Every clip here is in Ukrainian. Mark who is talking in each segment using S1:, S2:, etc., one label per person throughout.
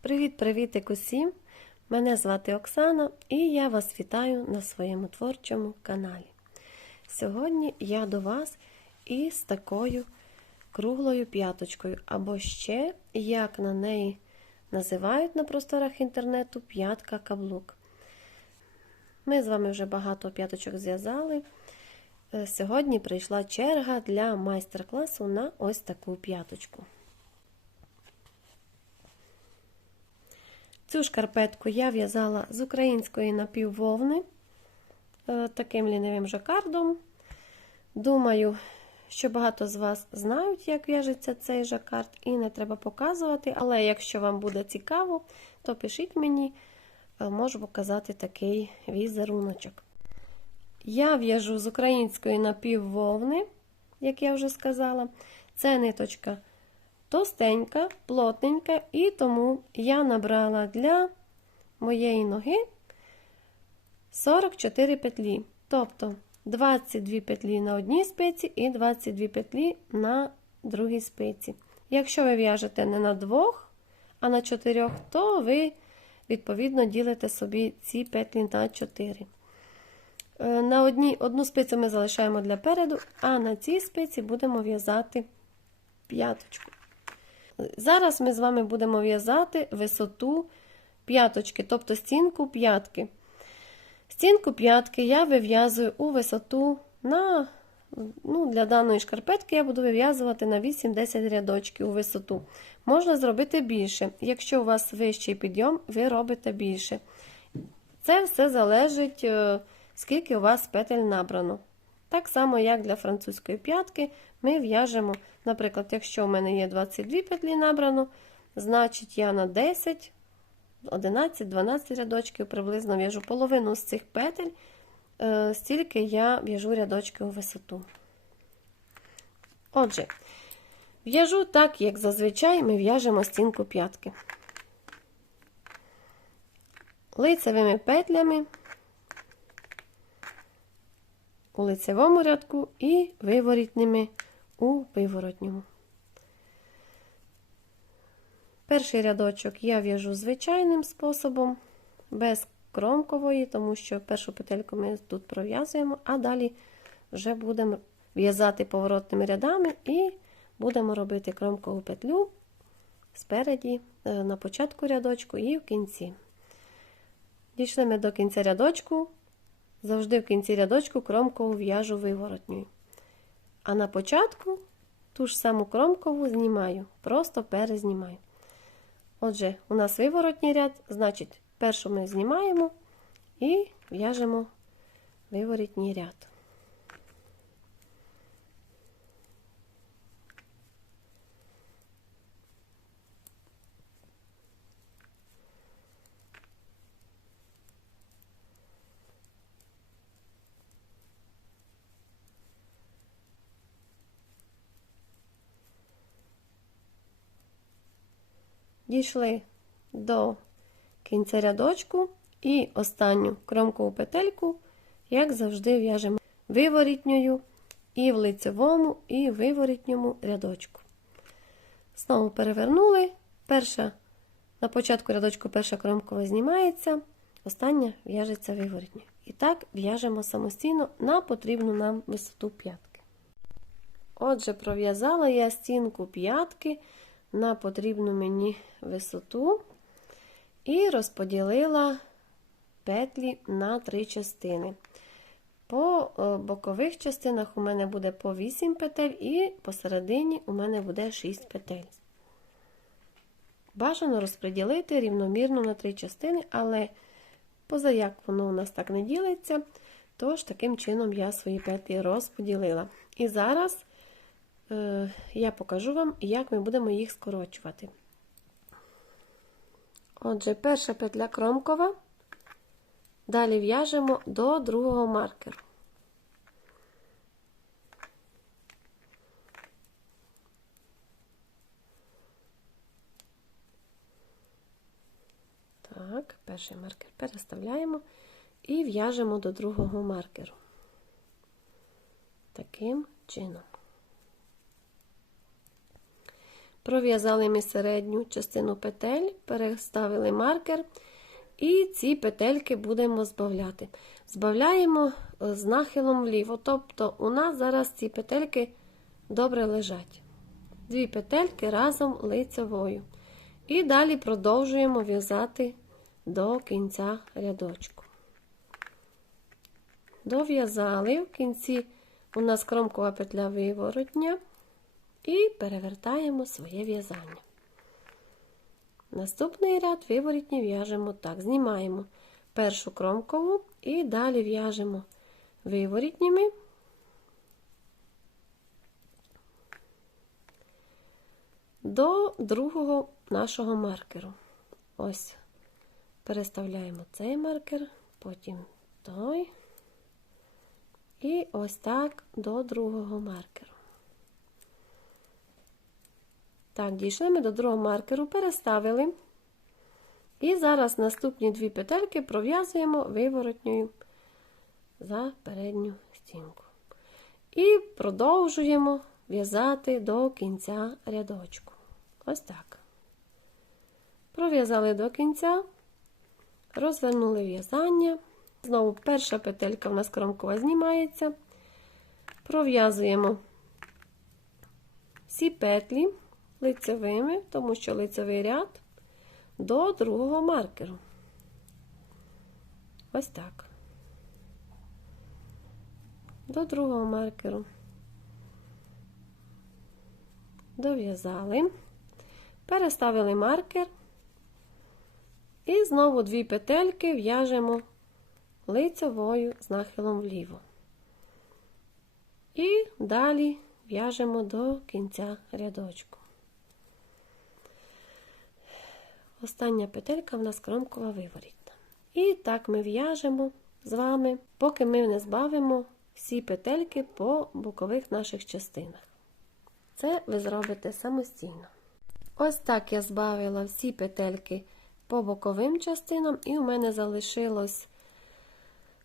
S1: Привіт-привітик усім! Мене звати Оксана і я вас вітаю на своєму творчому каналі. Сьогодні я до вас із такою круглою п'яточкою, або ще, як на неї називають на просторах інтернету, п'ятка каблук. Ми з вами вже багато п'яточок зв'язали. Е, Сьогодні прийшла черга для майстер-класу на ось таку п'яточку. Цю шкарпетку я в'язала з української напіввовни е, таким лінивим жакардом. Думаю, що багато з вас знають, як в'яжеться цей жакард, і не треба показувати. Але якщо вам буде цікаво, то пишіть мені, е, можу показати такий візеруночок. Я в'яжу з української напіввовни, як я вже сказала. Це ниточка товстенька, плотненька, і тому я набрала для моєї ноги 44 петлі. Тобто 22 петлі на одній спиці і 22 петлі на другій спиці. Якщо ви в'яжете не на двох, а на чотирьох, то ви, відповідно, ділите собі ці петлі на 4. На одній, одну спицю ми залишаємо для переду, а на цій спиці будемо в'язати п'яточку. Зараз ми з вами будемо в'язати висоту п'яточки, тобто стінку п'ятки. Стінку п'ятки я вив'язую у висоту на, ну, для даної шкарпетки я буду вив'язувати на 8-10 рядочків у висоту. Можна зробити більше. Якщо у вас вищий підйом, ви робите більше. Це все залежить, скільки у вас петель набрано. Так само, як для французької п'ятки, ми в'яжемо, наприклад, якщо у мене є 22 петлі набрано, значить я на 10, 11, 12 рядочків приблизно в'яжу половину з цих петель, стільки я в'яжу рядочки у висоту. Отже, в'яжу так, як зазвичай ми в'яжемо стінку п'ятки. Лицевими петлями у лицевому рядку і виворітними у виворотньому. Перший рядочок я в'яжу звичайним способом, без кромкової, тому що першу петельку ми тут пров'язуємо, а далі вже будемо в'язати поворотними рядами і будемо робити кромкову петлю спереді, на початку рядочку і в кінці. Дійшли ми до кінця рядочку, завжди в кінці рядочку кромкову в'яжу виворотньою. А на початку ту ж саму кромкову знімаю, просто перезнімаю. Отже, у нас виворотній ряд, значить, першу ми знімаємо і в'яжемо виворотній ряд. Дійшли до кінця рядочку і останню кромкову петельку, як завжди, в'яжемо виворітньою і в лицевому, і в виворітньому рядочку. Знову перевернули. Перша, на початку рядочку перша кромкова знімається, остання в'яжеться виворітньою. І так в'яжемо самостійно на потрібну нам висоту п'ятки. Отже, пров'язала я стінку п'ятки на потрібну мені висоту і розподілила петлі на три частини. По бокових частинах у мене буде по 8 петель, і посередині у мене буде 6 петель. Бажано розподілити рівномірно на три частини, але поза як воно у нас так не ділиться, тож таким чином я свої петлі розподілила. І зараз я покажу вам, як ми будемо їх скорочувати. Отже, перша петля кромкова, далі в'яжемо до другого маркеру. Так, перший маркер переставляємо і в'яжемо до другого маркеру. Таким чином. Пров'язали ми середню частину петель, переставили маркер, і ці петельки будемо збавляти. Збавляємо е, з нахилом вліво. Тобто, у нас зараз ці петельки добре лежать. Дві петельки разом лицевою. І далі продовжуємо в'язати до кінця рядочку. Дов'язали, в кінці у нас кромкова петля виворотня і перевертаємо своє в'язання. Наступний ряд виворотні в'яжемо так. Знімаємо першу кромкову і далі в'яжемо виворітніми. До другого нашого маркеру. Ось, переставляємо цей маркер, потім той. І ось так до другого маркеру. Так, дійшли ми до другого маркеру, переставили. І зараз наступні дві петельки пров'язуємо виворотньою за передню стінку. І продовжуємо в'язати до кінця рядочку. Ось так. Пров'язали до кінця, розвернули в'язання. Знову перша петелька в нас кромкова знімається. Пров'язуємо всі петлі лицевими, тому що лицевий ряд до другого маркеру. Ось так. До другого маркеру. Дов'язали, переставили маркер і знову дві петельки в'яжемо лицевою з нахилом вліво. І далі в'яжемо до кінця рядочку. Остання петелька в нас кромкова виворітна. І так ми в'яжемо з вами, поки ми не збавимо всі петельки по бокових наших частинах. Це ви зробите самостійно. Ось так я збавила всі петельки по боковим частинам, і у мене залишилось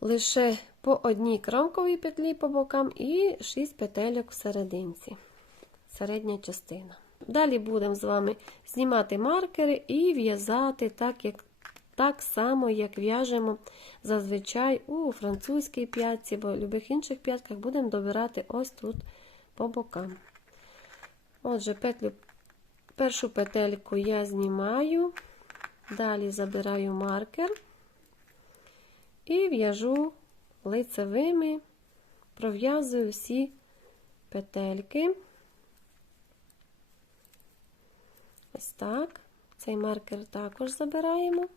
S1: лише по одній кромковій петлі по бокам і 6 петельок в серединці, середня частина. Далі будемо з вами знімати маркери і в'язати так, як, так само, як в'яжемо зазвичай у французькій п'ятці, бо в будь-яких інших п'ятках будемо добирати ось тут по бокам. Отже, петлю, першу петельку я знімаю, далі забираю маркер і в'яжу лицевими, пров'язую всі петельки. Ось так. Цей маркер також забираємо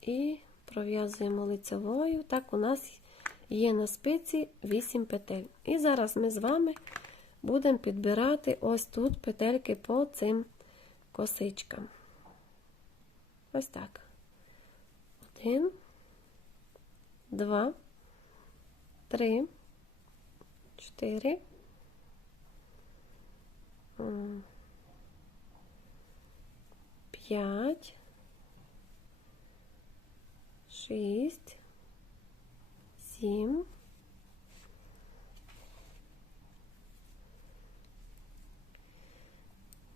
S1: і пров'язуємо лицевою. Так, у нас є на спиці 8 петель. І зараз ми з вами будемо підбирати ось тут петельки по цим косичкам. Ось так. Один, два, три, чотири. П'ять, шість, сім,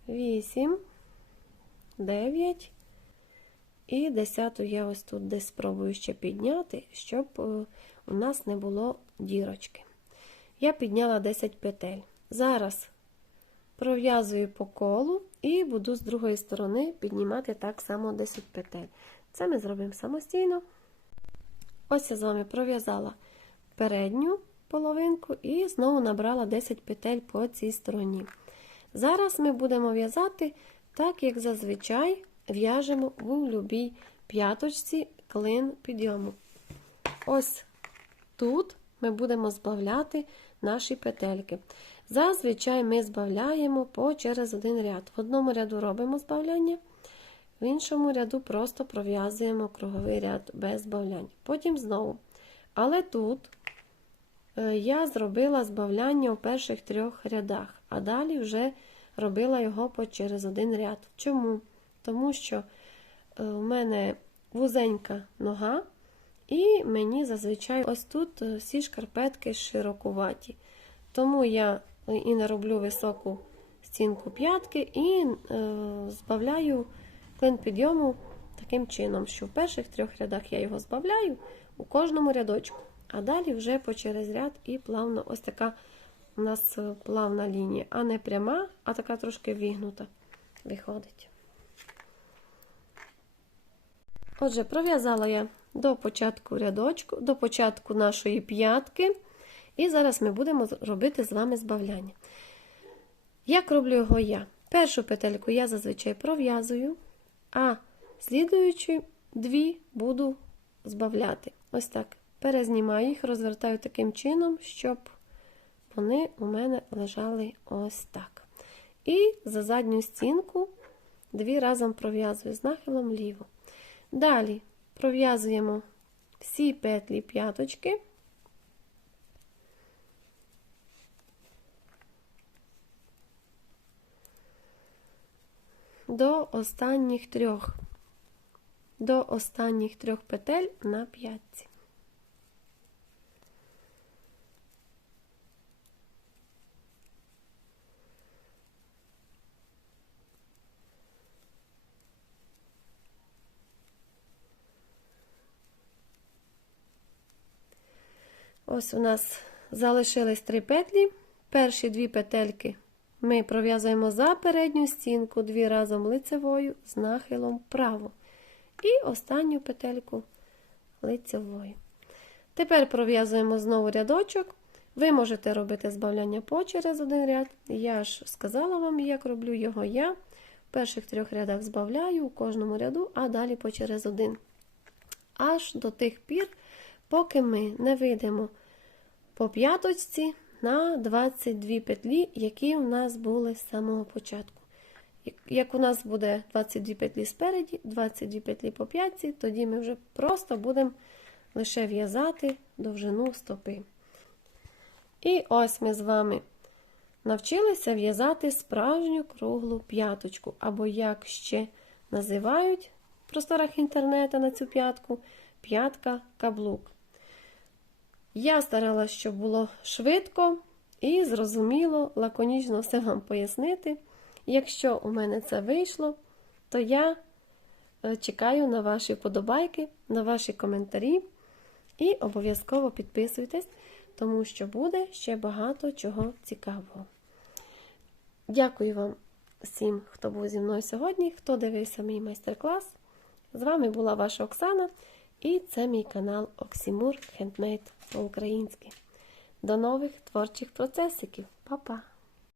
S1: вісім, дев'ять і десяту я ось тут десь спробую ще підняти, щоб е, у нас не було дірочки. Я підняла 10 петель. Зараз пров'язую по колу і буду з другої сторони піднімати так само 10 петель. Це ми зробимо самостійно. Ось я з вами пров'язала передню половинку і знову набрала 10 петель по цій стороні. Зараз ми будемо в'язати так, як зазвичай в'яжемо у любій п'яточці клин підйому. Ось тут ми будемо збавляти наші петельки. Зазвичай ми збавляємо по через один ряд. В одному ряду робимо збавляння, в іншому ряду просто пров'язуємо круговий ряд без збавлянь. Потім знову. Але тут е, я зробила збавляння у перших трьох рядах, а далі вже робила його по через один ряд. Чому? Тому що в е, мене вузенька нога, і мені зазвичай ось тут е, всі шкарпетки широкуваті. Тому я і не роблю високу стінку п'ятки і е, збавляю клин підйому таким чином, що в перших трьох рядах я його збавляю у кожному рядочку, а далі вже по через ряд і плавно ось така у нас е, плавна лінія, а не пряма, а така трошки вігнута виходить. Отже, пров'язала я до початку рядочку, до початку нашої п'ятки. І зараз ми будемо робити з вами збавляння. Як роблю його я? Першу петельку я зазвичай пров'язую, а слідуючі дві буду збавляти. Ось так. Перезнімаю їх, розвертаю таким чином, щоб вони у мене лежали ось так. І за задню стінку дві разом пров'язую з нахилом ліво. Далі пров'язуємо всі петлі п'яточки. До останніх трьох, до останніх трьох петель на п'ятці. Ось у нас залишились три петлі. Перші дві петельки ми пров'язуємо за передню стінку, дві разом лицевою з нахилом вправо. І останню петельку лицевою. Тепер пров'язуємо знову рядочок. Ви можете робити збавляння по через один ряд. Я ж сказала вам, як роблю його я. В перших трьох рядах збавляю у кожному ряду, а далі по через один. Аж до тих пір, поки ми не вийдемо по п'яточці на 22 петлі, які у нас були з самого початку. Як у нас буде 22 петлі спереді, 22 петлі по п'ятці, тоді ми вже просто будемо лише в'язати довжину стопи. І ось ми з вами навчилися в'язати справжню круглу п'яточку, або як ще називають в просторах інтернету на цю п'ятку п'ятка каблук. Я старалася, щоб було швидко і зрозуміло, лаконічно все вам пояснити. Якщо у мене це вийшло, то я е, чекаю на ваші вподобайки, на ваші коментарі і обов'язково підписуйтесь, тому що буде ще багато чого цікавого. Дякую вам всім, хто був зі мною сьогодні, хто дивився мій майстер-клас. З вами була ваша Оксана. І це мій канал Оксімур Хендмейд по-українськи. До нових творчих процесиків. Па-па!